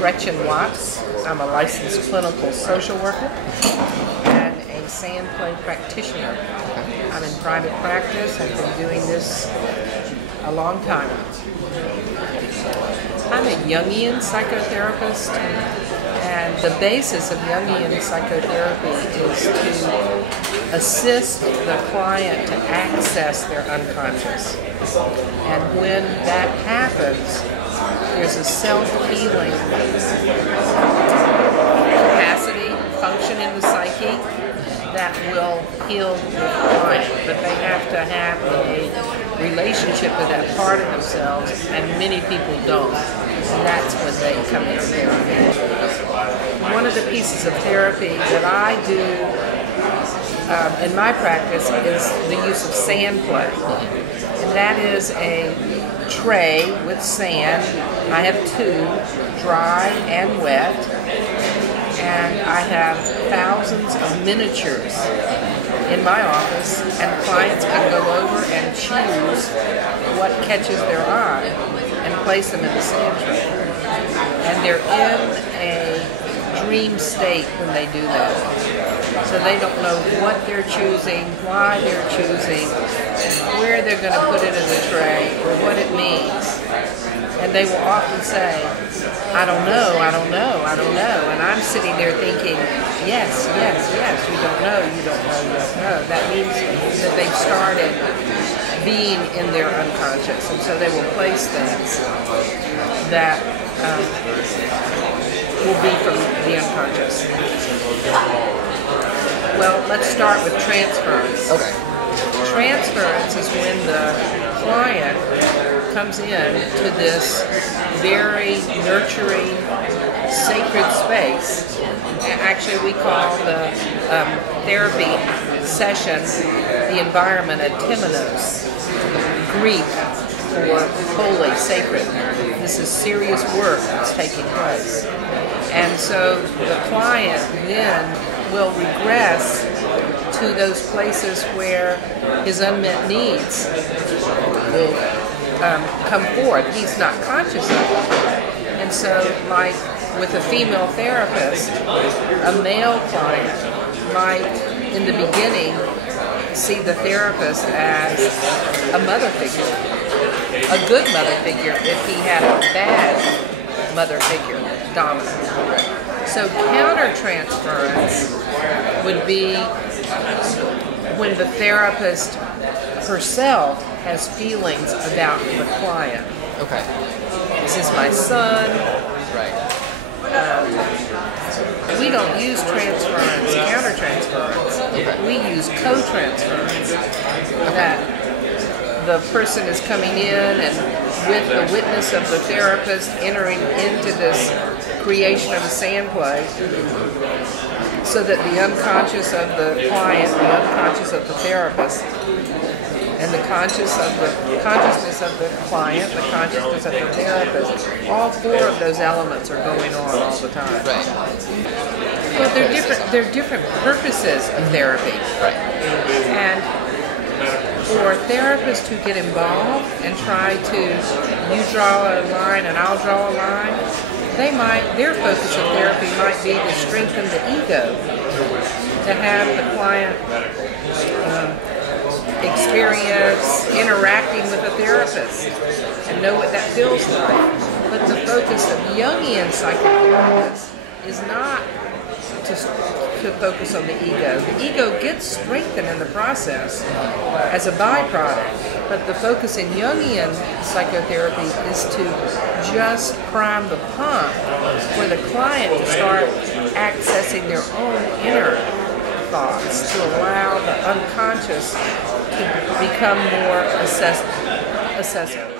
Gretchen. I'm a licensed clinical social worker and a sand play practitioner. I'm in private practice. I've been doing this a long time. I'm a Jungian psychotherapist, and the basis of Jungian psychotherapy is to assist the client to access their unconscious. And when that happens, there's a self-healing capacity, function in the psyche that will heal the client. But they have to have a relationship with that part of themselves, and many people don't. And that's when they come into therapy. One of the pieces of therapy that I do in my practice is the use of sand play. And that is a tray with sand. I have two, dry and wet, and I have thousands of miniatures in my office, and clients can go over and choose what catches their eye and place them in the sand tray. And they're in a dream state when they do that. So they don't know what they're choosing, why they're choosing, where they're going to put it in the tray, or what it means. And they will often say, I don't know, I don't know, I don't know. And I'm sitting there thinking, yes, yes, yes, you don't know, you don't know, you don't know. That means that they've started being in their unconscious. And so they will place things that will be from the unconscious. Well, let's start with transference. Okay. Transference is when the client comes in to this very nurturing, sacred space. Actually, we call the therapy session the environment a temenos, Greek for holy, sacred. This is serious work that's taking place. And so the client then will regress to those places where his unmet needs will come forth. He's not conscious of it. And so, like with a female therapist, a male client might, in the beginning, see the therapist as a mother figure, a good mother figure if he had a bad mother figure, dominant. So countertransference would be when the therapist herself has feelings about the client. Okay. This is my son. Right. We don't use transference, countertransference. Okay. We use co-transference. That the person is coming in and with the witness of the therapist entering into this creation of a sand play, so that the unconscious of the client, the unconscious of the therapist, and the consciousness of the client, the consciousness of the therapist, all four of those elements are going on all the time. Right. Well, they're different purposes of therapy. Right. And for therapists who get involved and try to, you draw a line and I'll draw a line, their focus of therapy might be to strengthen the ego, to have the client experience interacting with a therapist and know what that feels like. But the focus of Jungian psychotherapists is not to focus on the ego. The ego gets strengthened in the process as a byproduct, but the focus in Jungian psychotherapy is to just prime the pump for the client to start accessing their own inner thoughts, to allow the unconscious to become more accessible.